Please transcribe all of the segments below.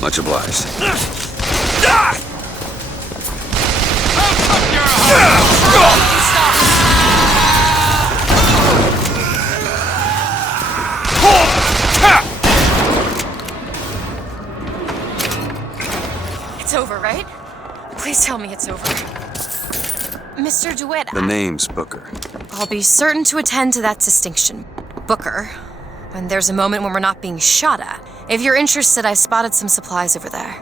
Much obliged. It's over, right? Please tell me it's over. Mr. DeWitt, The name's Booker. I'll be certain to attend to that distinction. Booker, when there's a moment when we're not being shot at. If you're interested, I've spotted some supplies over there.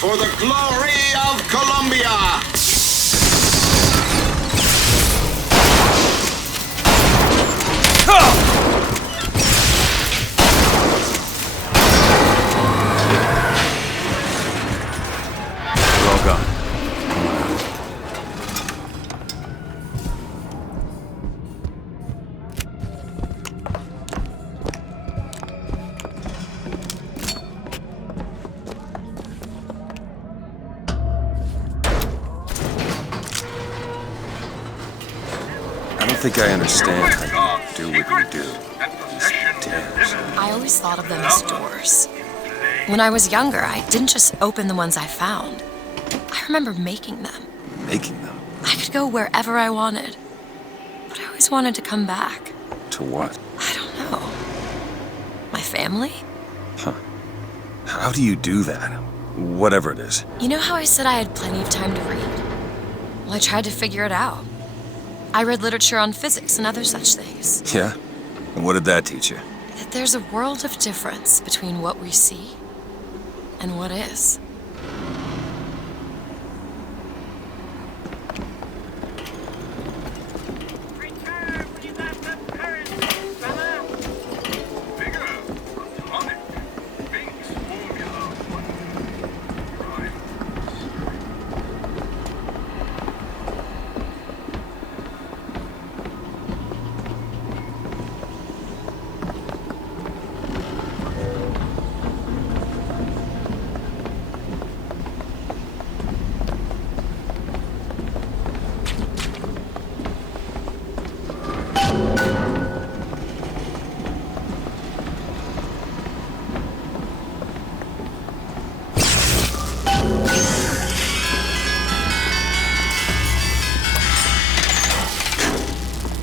For the glory of Columbia! We're all gone. I don't think I understand how you do what you do. These dams. I always thought of them as doors. When I was younger, I didn't just open the ones I found. I remember making them. Making them. I could go wherever I wanted. But I always wanted to come back. To what? I don't know. My family? Huh. How do you do that? Whatever it is. You know how I said I had plenty of time to read? Well, I tried to figure it out. I read literature on physics and other such things. Yeah? And what did that teach you? That there's a world of difference between what we see and what is.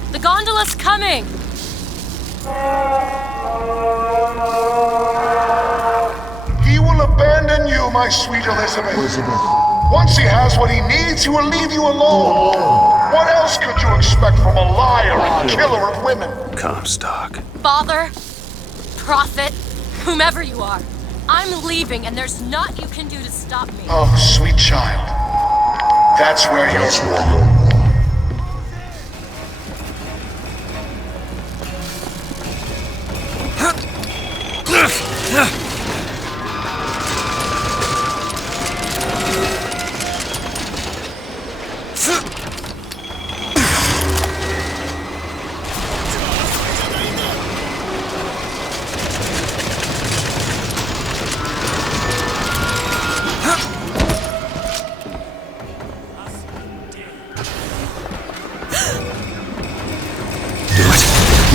The gondola's coming! He will abandon you, my sweet Elizabeth. Once he has what he needs, he will leave you alone. What else could you expect from a liar and killer of women? Comstock. Father, prophet, whomever you are, I'm leaving and there's naught you can do to stop me. Oh, sweet child. That's where you're wrong.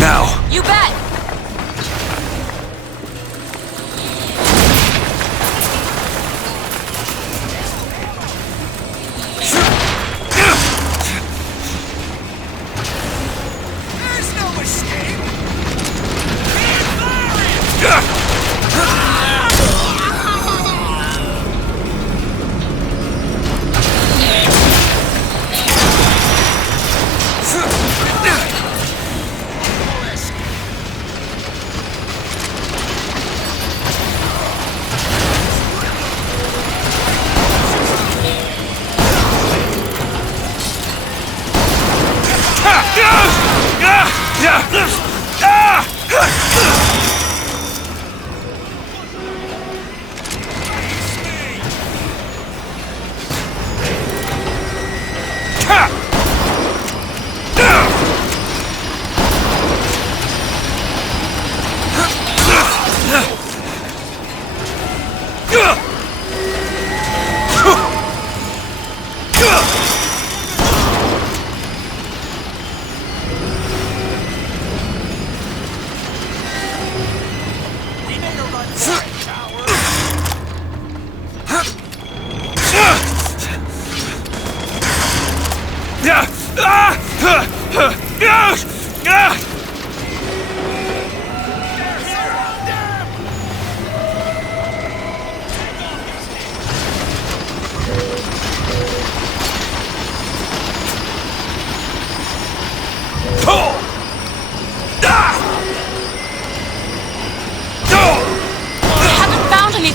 Now! You bet!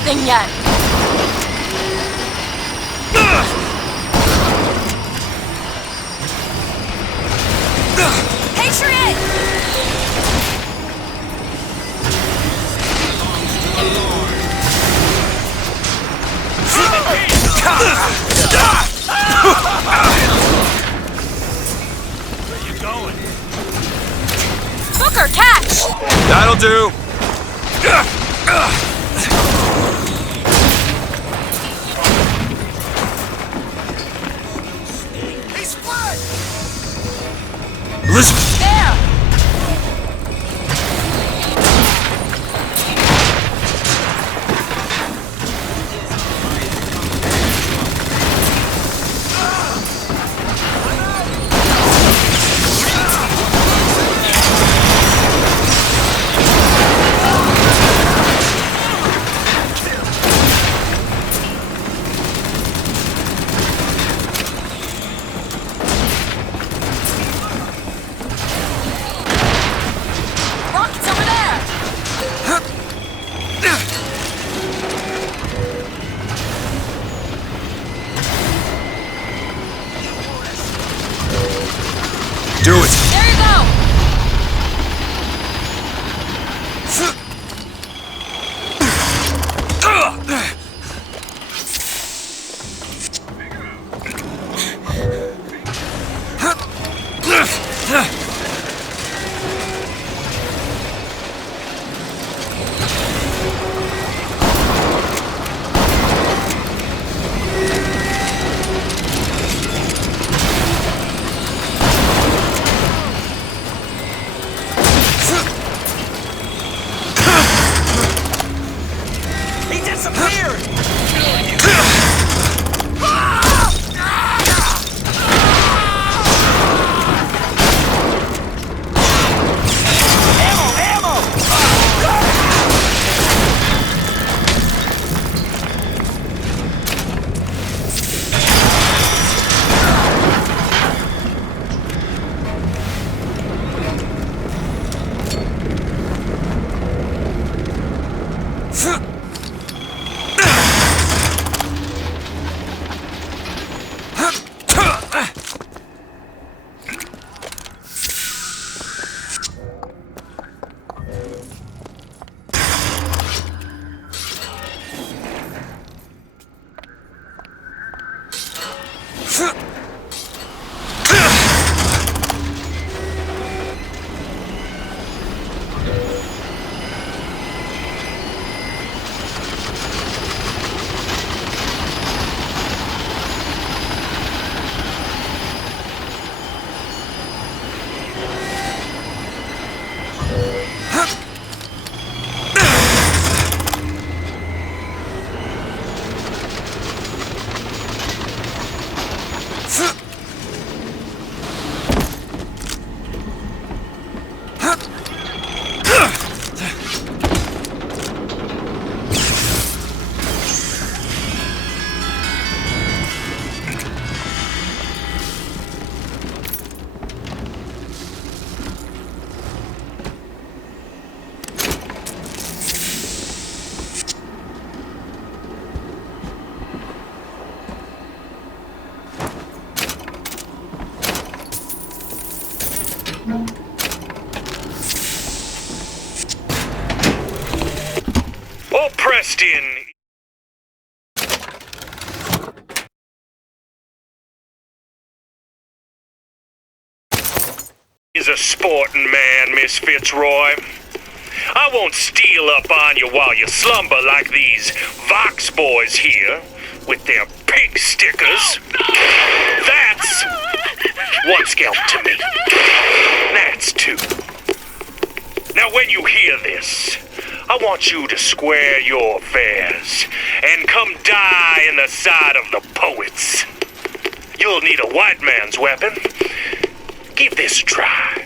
anything yet. Patriot! Where you going? Booker, catch! That'll do. He's fled! Elizabeth! There! Rocket's over there! Do it! There you go! He disappeared! Ammo! Ammo! All pressed in. Is a sporting man, Miss Fitzroy. I won't steal up on you while you slumber like these Vox boys here with their pig stickers. That's one scalp to me. That's two. Now when you hear this, I want you to square your affairs and come die in the side of the poets. You'll need a white man's weapon. Give this a try.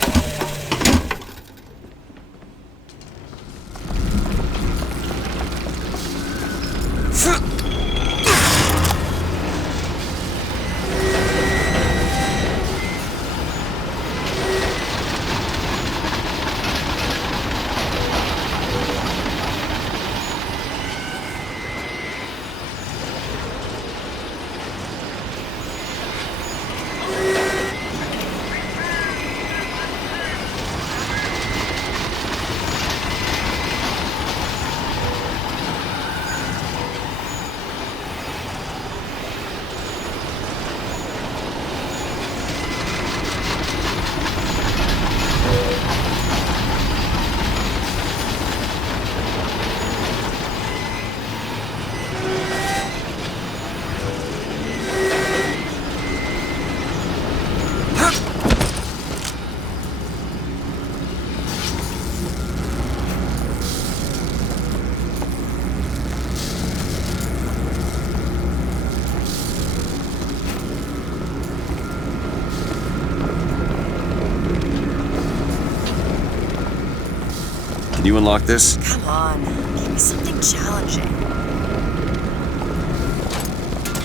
unlock this? Come on, give me something challenging.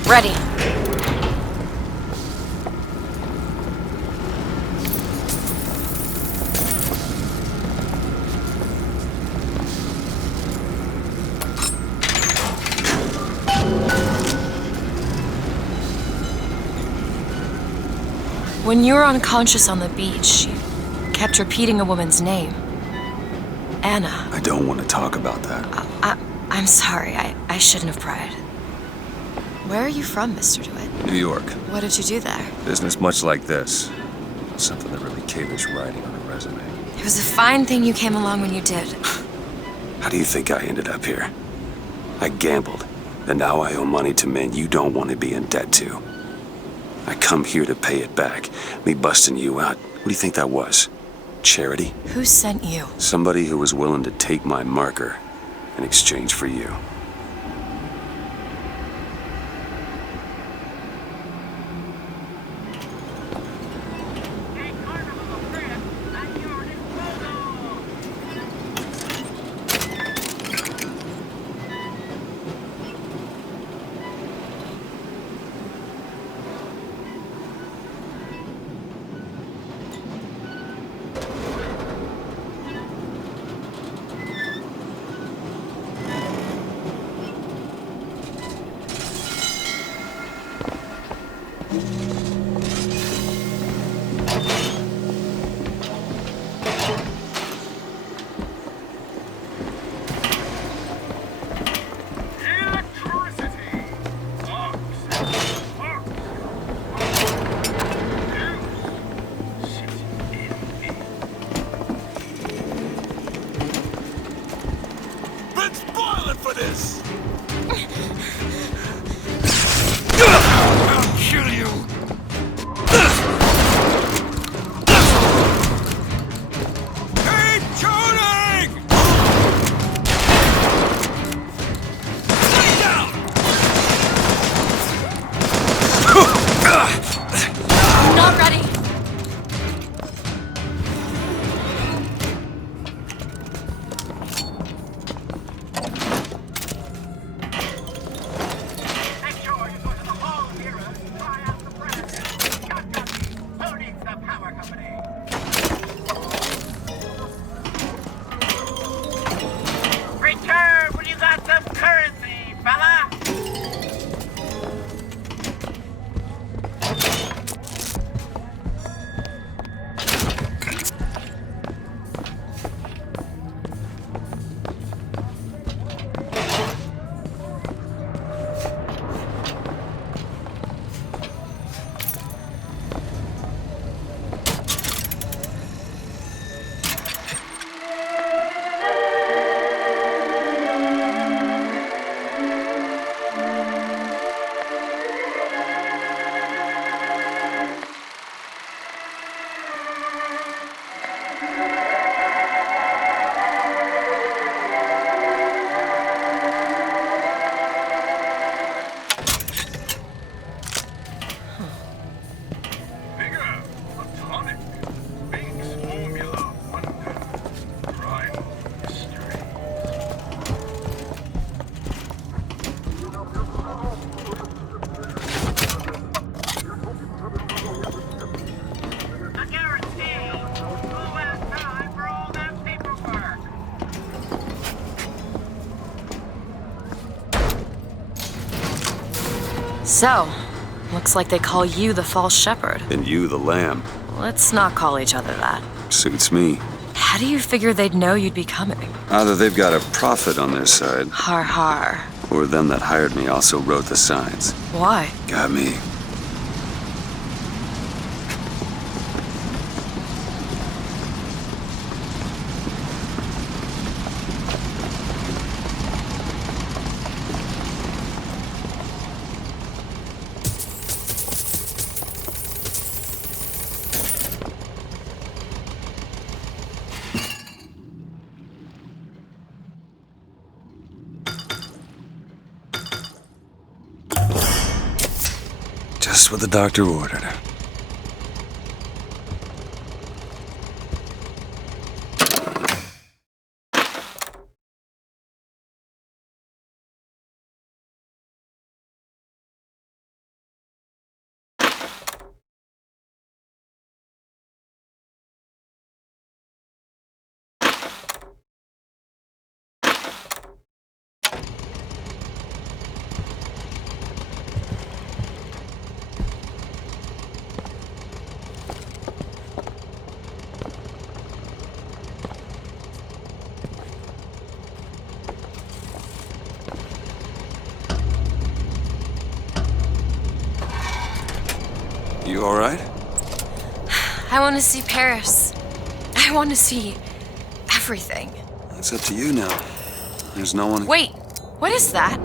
Ready. When you were unconscious on the beach, you kept repeating a woman's name. Anna. I don't want to talk about that. I'm sorry, I shouldn't have pried. Where are you from, Mr. DeWitt? New York. What did you do there? Business much like this. Something that really caters writing on a resume. It was a fine thing you came along when you did. How do you think I ended up here? I gambled, and now I owe money to men you don't want to be in debt to. I come here to pay it back. Me busting you out, what do you think that was? Charity? Who sent you? Somebody who was willing to take my marker in exchange for you. Been spoiling for this! I'll kill you! Keep shooting! Lay down! I'm not ready. Make sure you go to the Hall of Heroes and try out the president. Shotgun. Who needs the power company? Return when you got some currency, fella! Bigger, atomic, Binks formula, wonder, crime, mystery. I guarantee who has time for all that paperwork? So, looks like they call you the false shepherd. And you the lamb. Let's not call each other that. Suits me. How do you figure they'd know you'd be coming? Either they've got a prophet on their side, Har har. or them that hired me also wrote the signs. Why? Got me. Just what the doctor ordered. You all right? I want to see Paris. I want to see everything. It's up to you now. There's no one... Wait, what is that?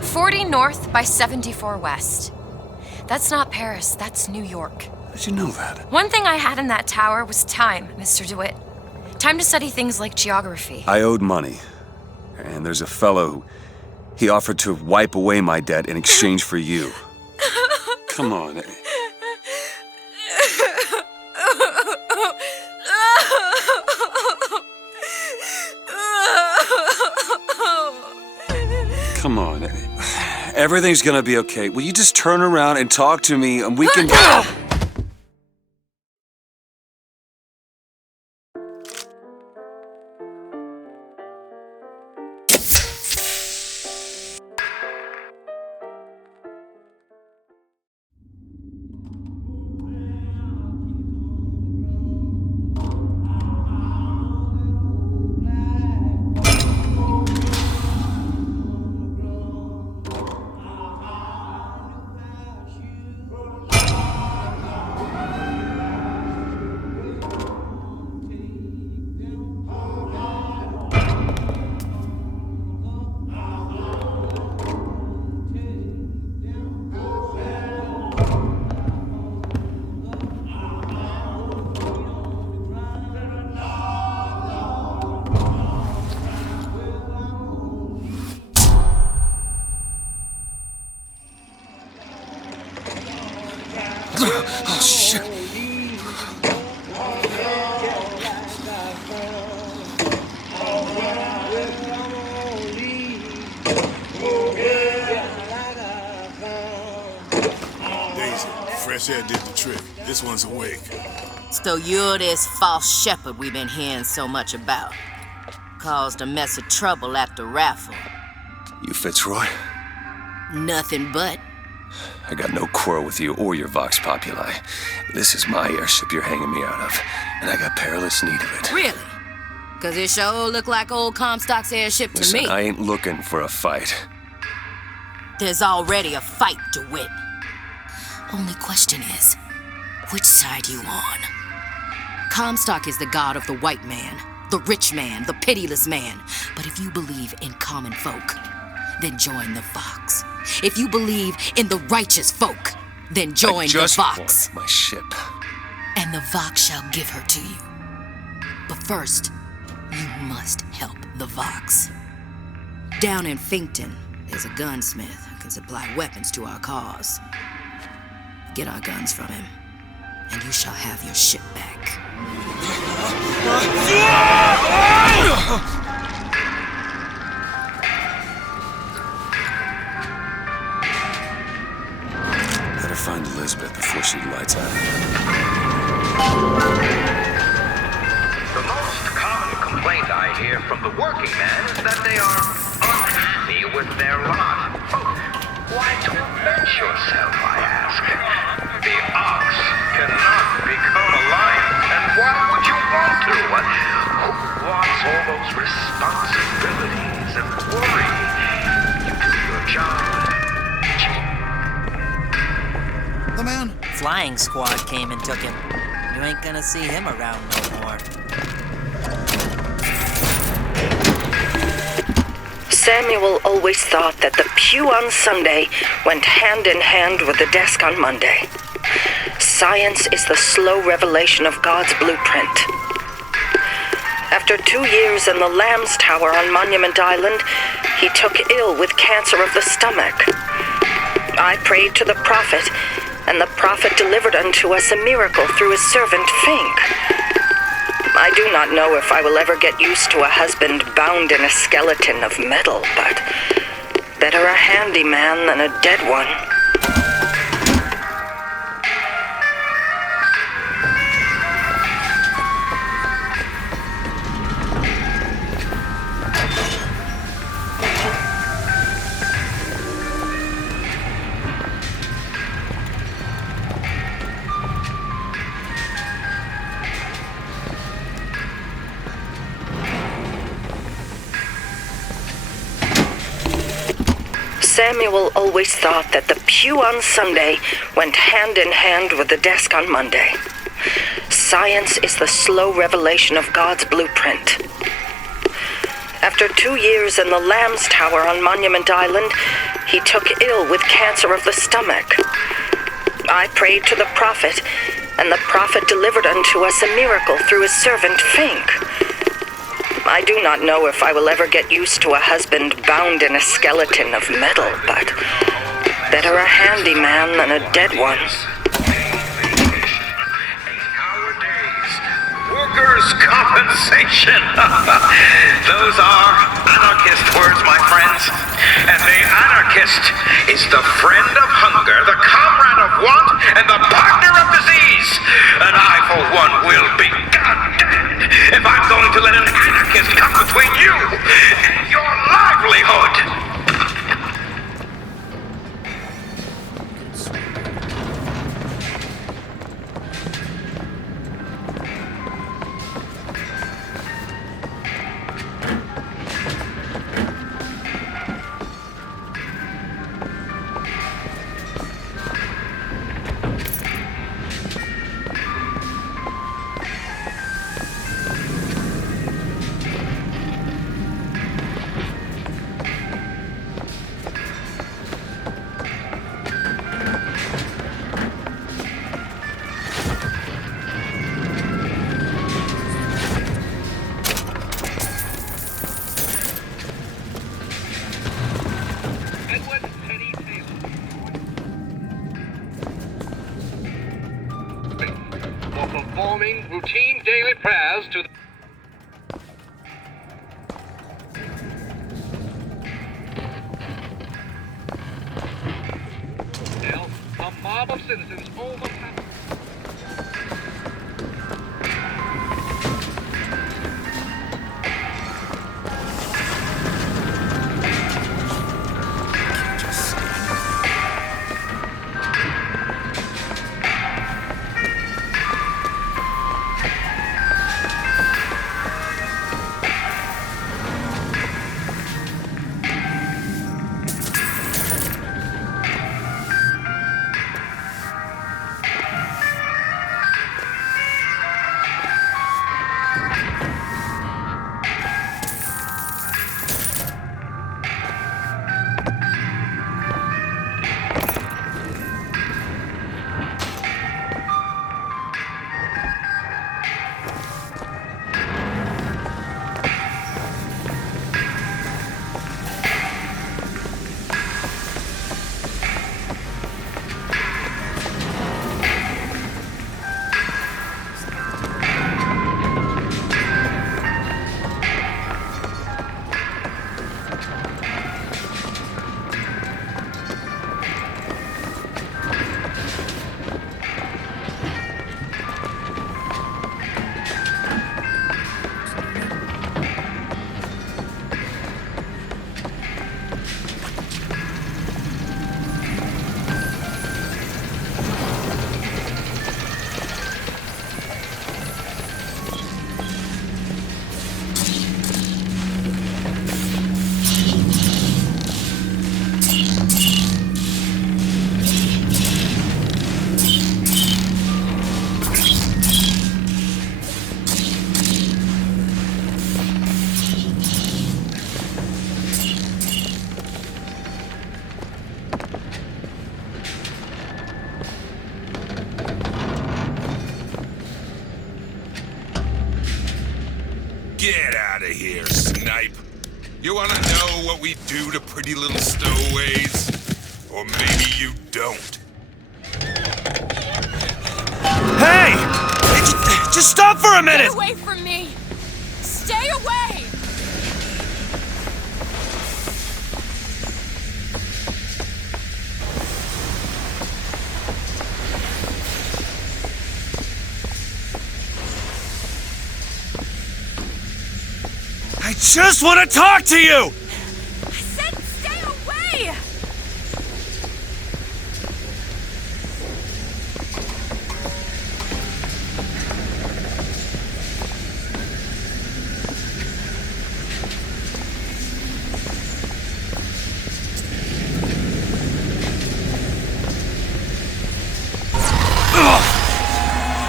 40 north by 74 west. That's not Paris, that's New York. How did you know that? One thing I had in that tower was time, Mr. DeWitt. Time to study things like geography. I owed money. And there's a fellow who... He offered to wipe away my debt in exchange for you. Come on. Come on. Everything's gonna be okay. Will you just turn around and talk to me and we can... Oh, shit. Daisy, fresh air did the trick. This one's awake. So you're this false shepherd we've been hearing so much about. Caused a mess of trouble at the raffle. You Fitzroy? Nothing but. I got no quarrel with you or your Vox Populi. This is my airship you're hanging me out of, and I got perilous need of it. Really? Cause it sure look like old Comstock's airship to Listen, me. I ain't looking for a fight. There's already a fight to win. Only question is, which side you on? Comstock is the god of the white man, the rich man, the pitiless man. But if you believe in common folk, then join the Vox. If you believe in the righteous folk, then join the Vox. My ship. And the Vox shall give her to you. But first, you must help the Vox. Down in Finkton, there's a gunsmith who can supply weapons to our cause. Get our guns from him, and you shall have your ship back. Better find Elizabeth before she lights out. The most common complaint I hear from the working men is that they are unhappy with their lot. Why torment yourself, I ask? The ox cannot become a lion, and why would you want to? Who wants all those responsibilities and worry? You do your job. The man? Flying squad came and took him. You ain't gonna see him around no more. Samuel always thought that the pew on Sunday went hand in hand with the desk on Monday. Science is the slow revelation of God's blueprint. After 2 years in the Lamb's Tower on Monument Island, he took ill with cancer of the stomach. I prayed to the prophet, and the prophet delivered unto us a miracle through his servant Fink. I do not know if I will ever get used to a husband bound in a skeleton of metal, but better a handy man than a dead one. Samuel always thought that the pew on Sunday went hand in hand with the desk on Monday. Science is the slow revelation of God's blueprint. After 2 years in the Lamb's Tower on Monument Island, he took ill with cancer of the stomach. I prayed to the prophet, and the prophet delivered unto us a miracle through his servant Fink. I do not know if I will ever get used to a husband bound in a skeleton of metal, but better a handy man than a dead one. Workers' compensation. Those are anarchist words, my friends. And the anarchist is the friend of hunger, the comrade of want, and the partner of disease. And I, for one, will be goddamned if I'm going to let an anarchist come between you and your livelihood. Performing routine daily prayers to the... A mob of citizens overpower... Get out of here, snipe. You want to know what we do to pretty little stowaways? Or maybe you don't. Hey! Just stop for a minute! Get away from me! Stay away! I just want to talk to you! I said stay away!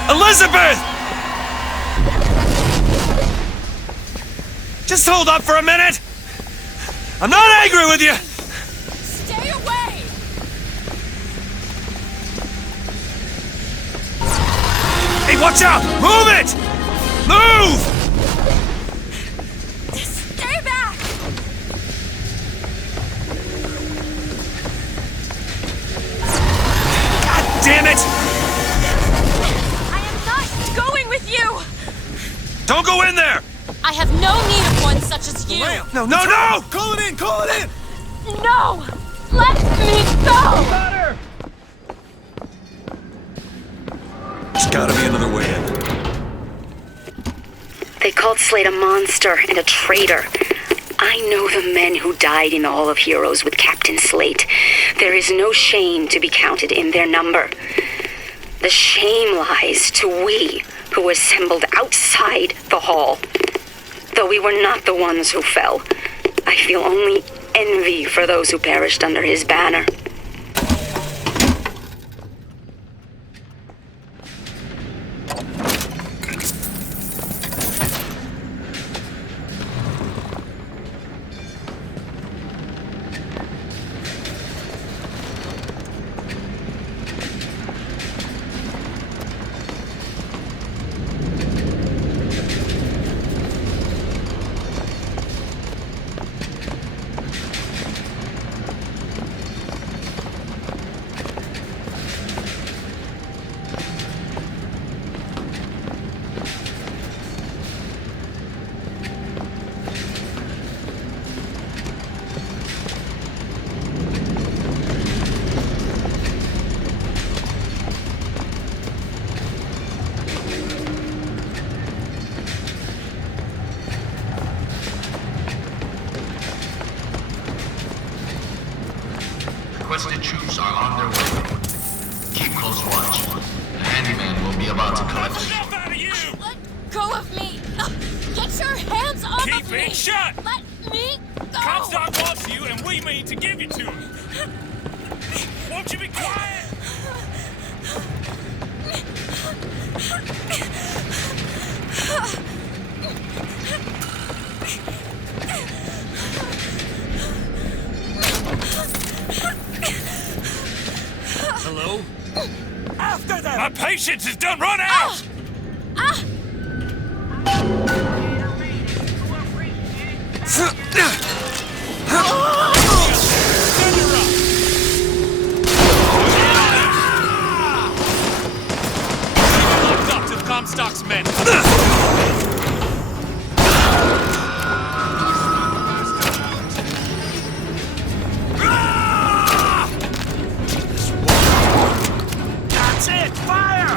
Elizabeth! Just hold up for a minute! I'm not angry with you! Stay away! Hey, watch out! Move it! Move! Stay back! God damn it! I am not going with you! Don't go in there! I have no need of one such as you! No, no, no! Call it in! Call it in! No! Let me go! There's gotta be another way in. They called Slade a monster and a traitor. I know the men who died in the Hall of Heroes with Captain Slate. There is no shame to be counted in their number. The shame lies to we who assembled outside the hall. Though we were not the ones who fell, I feel only envy for those who perished under his banner. Requested troops are on their way. Keep close watch. The handyman will be about to collect. Enough out of you! Let go of me! Get your hands off Keep of me! it shut! Let me go! Comstock wants you, and we mean to give it to him. Won't you be quiet? Hello? After them! My patience is done run out! Up to Comstock's men! That's it! Fire!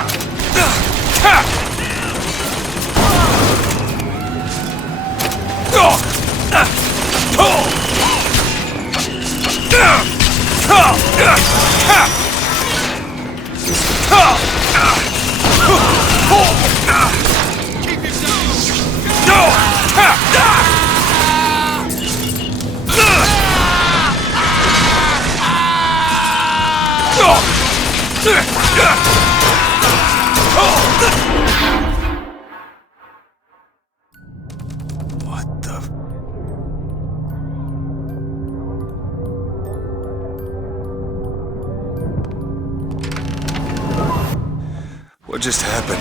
What the... What just happened?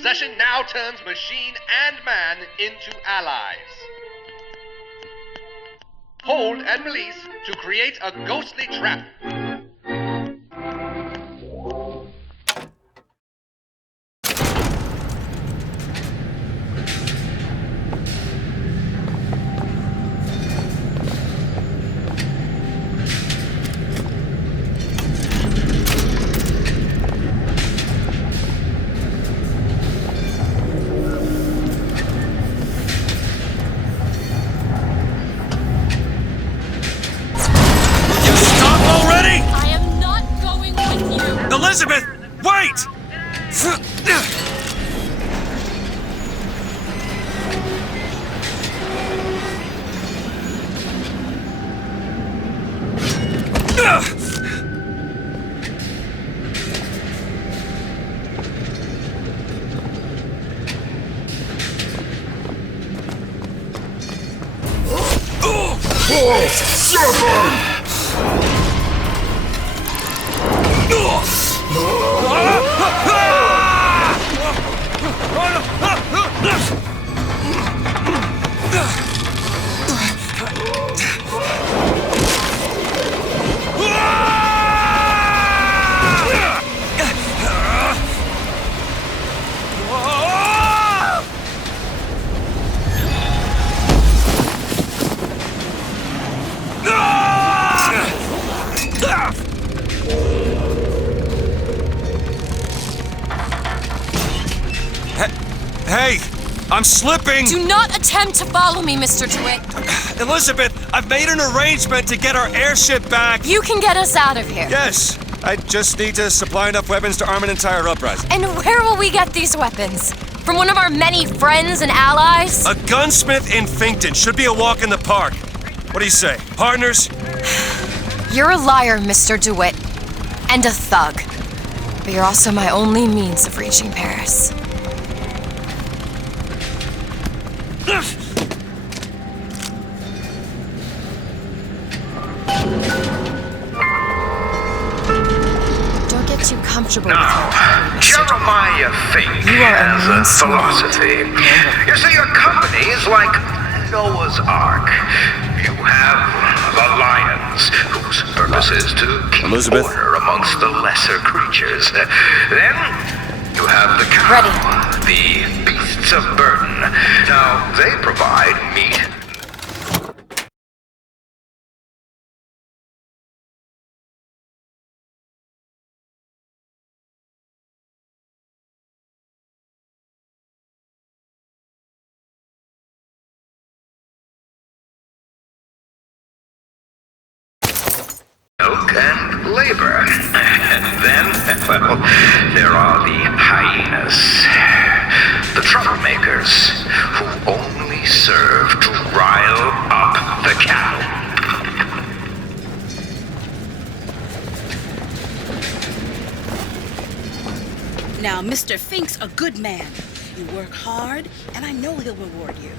possession now turns machine and man into allies. Hold and release to create a ghostly trap. Elizabeth, wait! Hey, I'm slipping! Do not attempt to follow me, Mr. DeWitt. Elizabeth, I've made an arrangement to get our airship back. You can get us out of here. Yes, I just need to supply enough weapons to arm an entire uprising. And where will we get these weapons? From one of our many friends and allies? A gunsmith in Finkton should be a walk in the park. What do you say, partners? You're a liar, Mr. DeWitt. And a thug. But you're also my only means of reaching Paris. Don't get too comfortable with your company, Mr. Jeremiah Fink has a philosophy. You see, your company is like Noah's Ark. You have the lions, whose purpose is to keep order amongst the lesser creatures. Then you have the cow, the beasts of burden. Now, they provide meat. Milk and labor. And then, well, there are the hyenas. The troublemakers who only serve to rile up the cattle. Now, Mr. Fink's a good man. You work hard, and I know he'll reward you.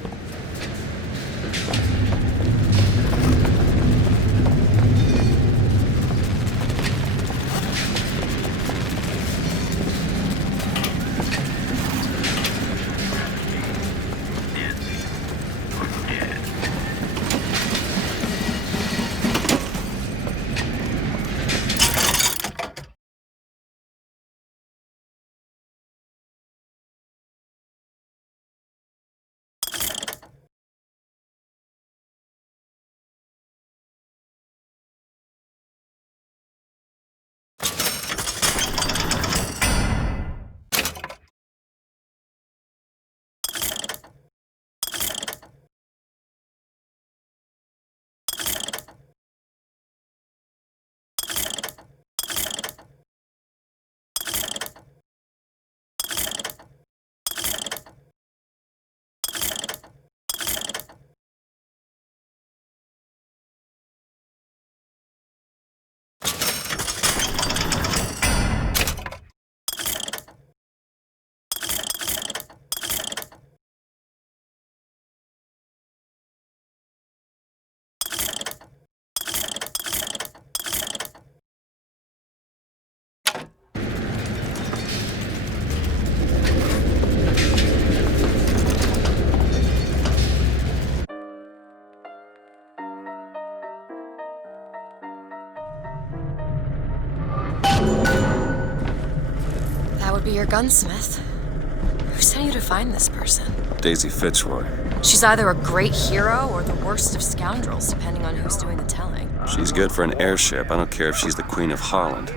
would be your gunsmith. Who sent you to find this person? Daisy Fitzroy. She's either a great hero or the worst of scoundrels, depending on who's doing the telling. She's good for an airship. I don't care if she's the Queen of Holland.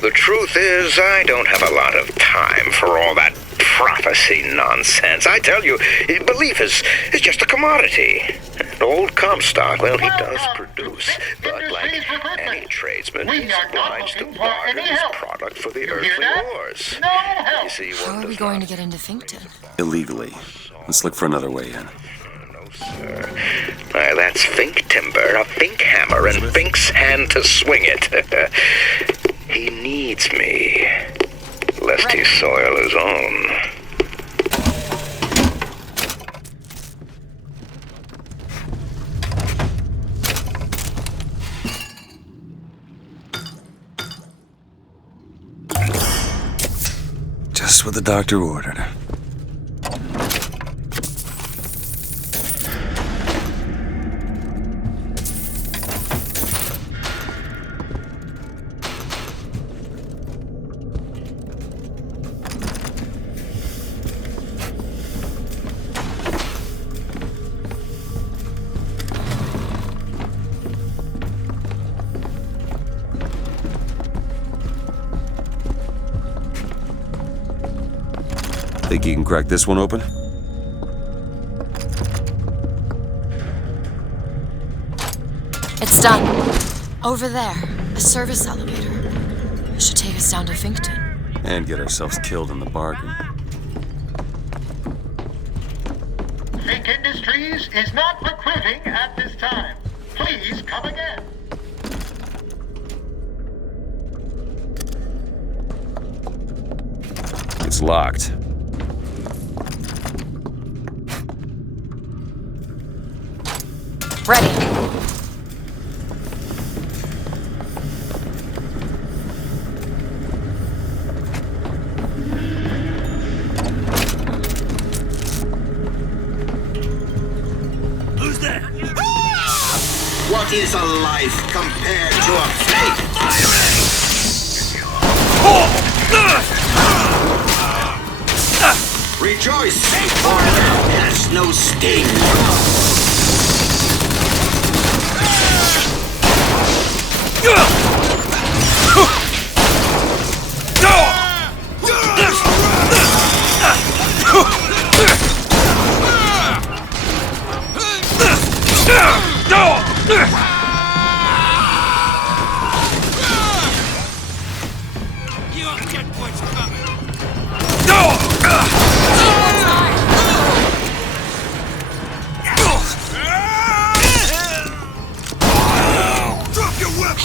The truth is, I don't have a lot of time for all that prophecy nonsense. I tell you, belief is just a commodity. An old Comstock, well, he does produce, but like any tradesman, he's obliged to barter his product for the earthly wars. You see, How are we going to get into Finkton? Illegally. Let's look for another way in. Sir. Why, that's Fink timber, a Fink hammer, and Fink's hand to swing it. He needs me, lest he soil his own. Just what the doctor ordered. Think you can crack this one open? It's done. Over there, a service elevator. Should take us down to Finkton. And get ourselves killed in the bargain. Fink Industries is not recruiting at this time. Please come again. It's locked. Ready. Who's there? What is a life compared to a fate? Rejoice, for thou hast no sting.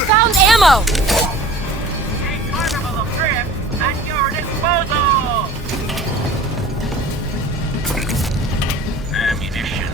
Found ammo! A carnival of trips at your disposal! Ammunition.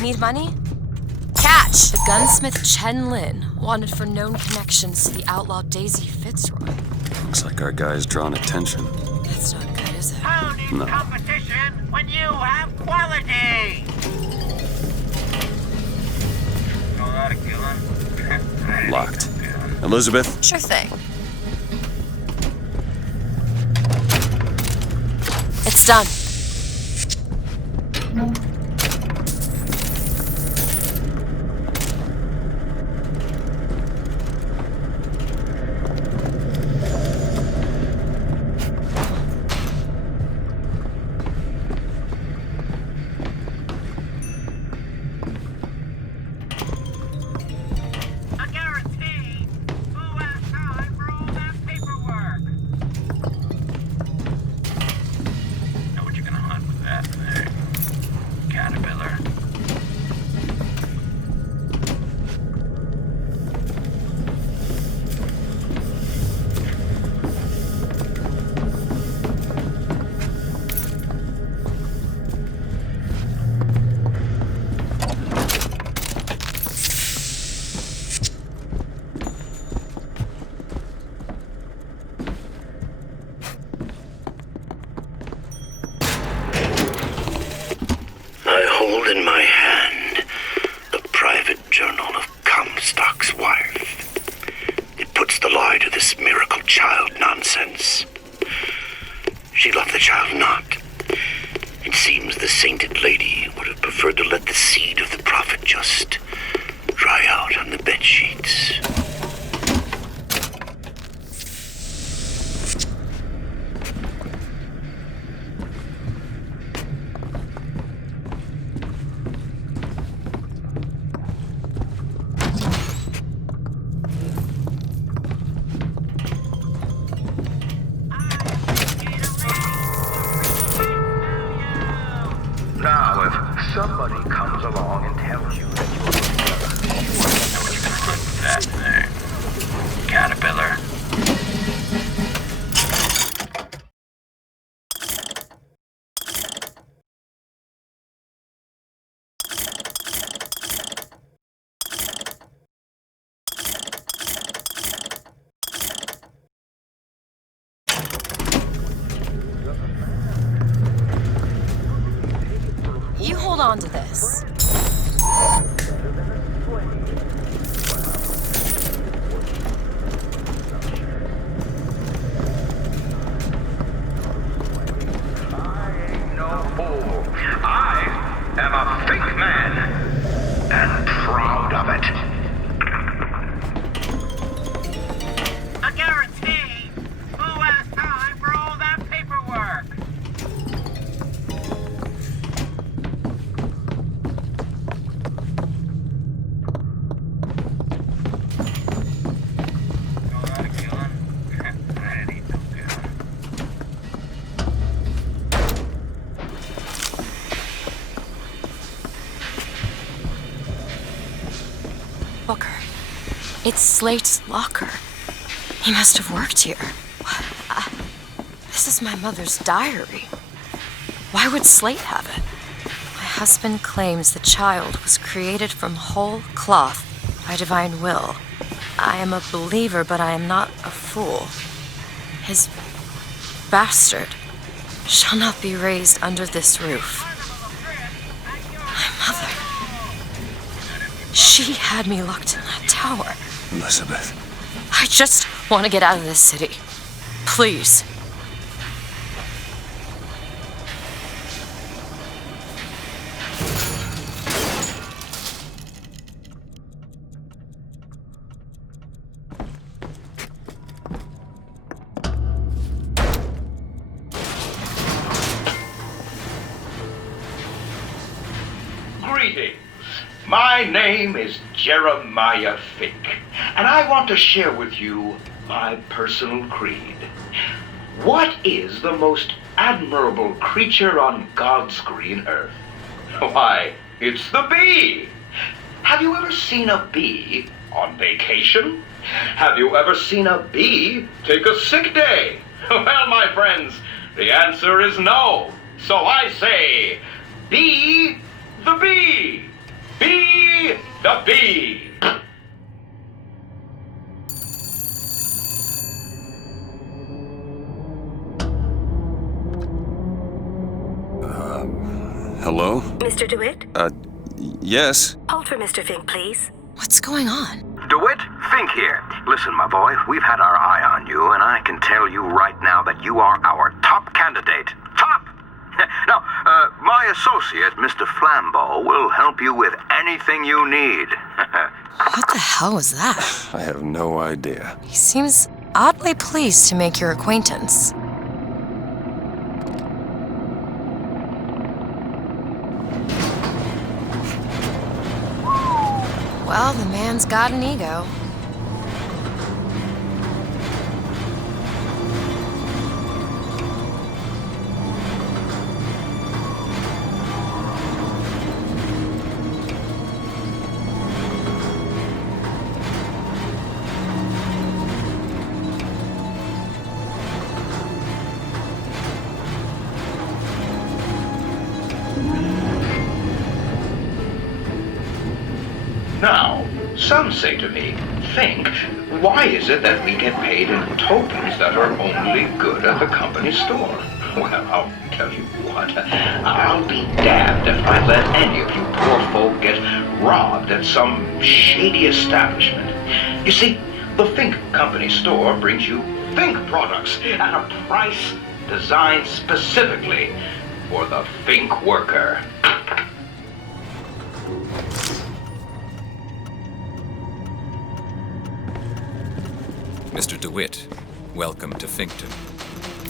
Need money? Catch! The gunsmith Chen Lin, wanted for known connections to the outlaw Daisy Fitzroy. Looks like our guy's drawn attention. That's not good, is it? How needs No. competition when you have quality? Know how to kill him? Locked. Elizabeth? Sure thing. It's done. sainted lady would have preferred to let the seed of the prophet just dry out on the bed sheets. Now, if somebody comes along and tells you that That there. Caterpillar. You hold on to this. no fool, I am a Fink Man, and proud of it. I guarantee who has time for all that paperwork? Booker. It's Slate's locker. He must have worked here. This is my mother's diary. Why would Slate have it? My husband claims the child was created from whole cloth by divine will. I am a believer, but I am not a fool. His bastard shall not be raised under this roof. My mother. She had me locked in that tower. Elizabeth. I just want to get out of this city. Please. Greetings. My name is Jeremiah Fink, and I want to share with you my personal creed. What is the most admirable creature on God's green earth? Why, it's the bee. Have you ever seen a bee on vacation? Have you ever seen a bee take a sick day? Well, my friends, the answer is no. So I say, be the bee. Be the bee. Hello? Mr. DeWitt? Yes? Hold for Mr. Fink, please. What's going on? DeWitt, Fink here. Listen, my boy, we've had our eye on you, and I can tell you right now that you are our top candidate. Top! Now, my associate, Mr. Flambeau, will help you with anything you need. What the hell was that? I have no idea. He seems oddly pleased to make your acquaintance. Well, the man's got an ego. Now, some say to me, Fink, why is it that we get paid in tokens that are only good at the company store? Well, I'll tell you what, I'll be damned if I let any of you poor folk get robbed at some shady establishment. You see, the Fink Company store brings you Fink products at a price designed specifically for the Fink worker. Mr. DeWitt, welcome to Finkton.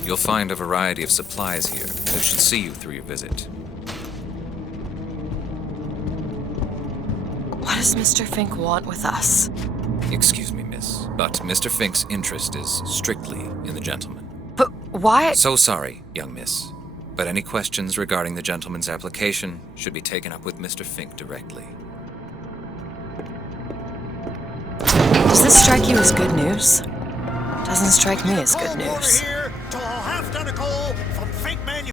You'll find a variety of supplies here that should see you through your visit. What does Mr. Fink want with us? Excuse me, miss, but Mr. Fink's interest is strictly in the gentleman. But why? So sorry, young miss, but any questions regarding the gentleman's application should be taken up with Mr. Fink directly. Does this strike you as good news? Doesn't strike me as good news. Here to half-tentacle